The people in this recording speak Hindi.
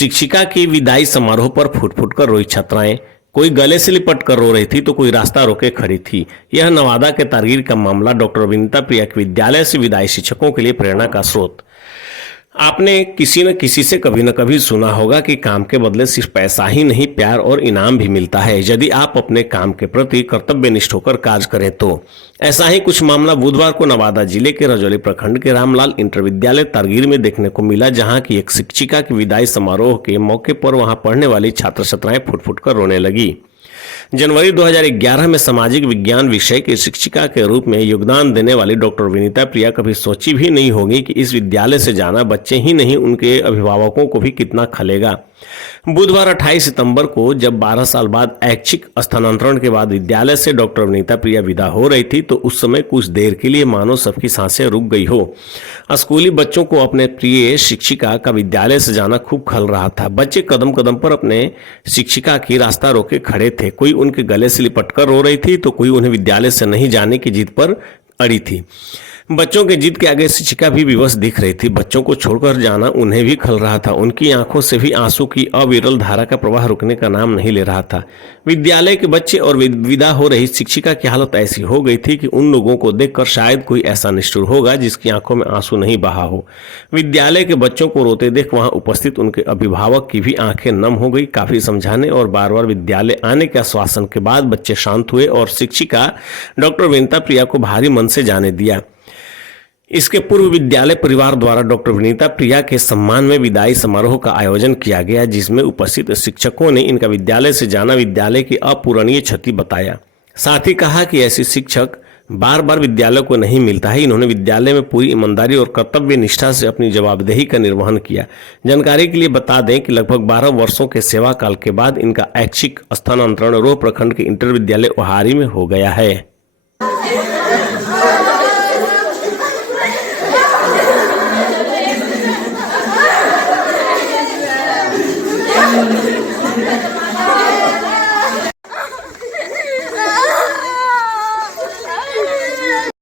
शिक्षिका की विदाई समारोह पर फूट फूट कर रोई छात्राएं। कोई गले से लिपट कर रो रही थी तो कोई रास्ता रोके खड़ी थी। यह नवादा के तारगीर का मामला डॉक्टर विनीता प्रिया के विद्यालय से विदाई शिक्षकों के लिए प्रेरणा का स्रोत। आपने किसी न किसी से कभी न कभी सुना होगा कि काम के बदले सिर्फ पैसा ही नहीं, प्यार और इनाम भी मिलता है यदि आप अपने काम के प्रति कर्तव्यनिष्ठ होकर कार्य करें तो। ऐसा ही कुछ मामला बुधवार को नवादा जिले के रजौली प्रखंड के रामलाल इंटर विद्यालय तारगीर में देखने को मिला, जहां की एक शिक्षिका की विदाई समारोह के मौके पर वहां पढ़ने वाली छात्र छात्राएं फुट फुट कर रोने लगी। जनवरी 2011 में सामाजिक विज्ञान विषय की शिक्षिका के रूप में योगदान देने वाली डॉक्टर विनीता प्रिया कभी सोची भी नहीं होगी कि इस विद्यालय से जाना बच्चे ही नहीं उनके अभिभावकों को भी कितना खलेगा। बुधवार 28 सितंबर को जब 12 साल बाद ऐच्छिक स्थानांतरण के बाद विद्यालय से डॉक्टर विनीता प्रिया विदा हो रही थी तो उस समय कुछ देर के लिए मानो सबकी सांसें रुक गई हो। स्कूली बच्चों को अपने प्रिय शिक्षिका का विद्यालय से जाना खूब खल रहा था। बच्चे कदम कदम पर अपने शिक्षिका की रास्ता रोके खड़े थे। कोई उनके गले से लिपट कर रो रही थी तो कोई उन्हें विद्यालय से नहीं जाने की जिद पर अड़ी थी। बच्चों के जिद के आगे शिक्षिका भी विवश दिख रही थी। बच्चों को छोड़कर जाना उन्हें भी खल रहा था। उनकी आंखों से भी आंसू की अविरल धारा का प्रवाह रुकने का नाम नहीं ले रहा था। विद्यालय के बच्चे और विदा हो रही शिक्षिका की हालत ऐसी हो गई थी कि उन लोगों को देखकर शायद कोई ऐसा निष्ठुर होगा जिसकी आंखों में आंसू नहीं बहा हो। विद्यालय के बच्चों को रोते देख वहां उपस्थित उनके अभिभावक की भी आंखें नम हो गई। काफी समझाने और बार बार विद्यालय आने के आश्वासन के बाद बच्चे शांत हुए और शिक्षिका डॉक्टर विनीता प्रिया को भारी मन से जाने दिया। इसके पूर्व विद्यालय परिवार द्वारा डॉक्टर विनीता प्रिया के सम्मान में विदाई समारोह का आयोजन किया गया, जिसमें उपस्थित शिक्षकों ने इनका विद्यालय से जाना विद्यालय की अपूरणीय क्षति बताया। साथ ही कहा कि ऐसी शिक्षक बार बार विद्यालय को नहीं मिलता है। इन्होंने विद्यालय में पूरी ईमानदारी और कर्तव्य निष्ठा से अपनी जवाबदेही का निर्वहन किया। जानकारी के लिए बता दें कि लगभग 12 वर्षों के सेवा काल के बाद इनका ऐच्छिक स्थानांतरण रोह प्रखंड के इंटर विद्यालय ओहारी में हो गया है।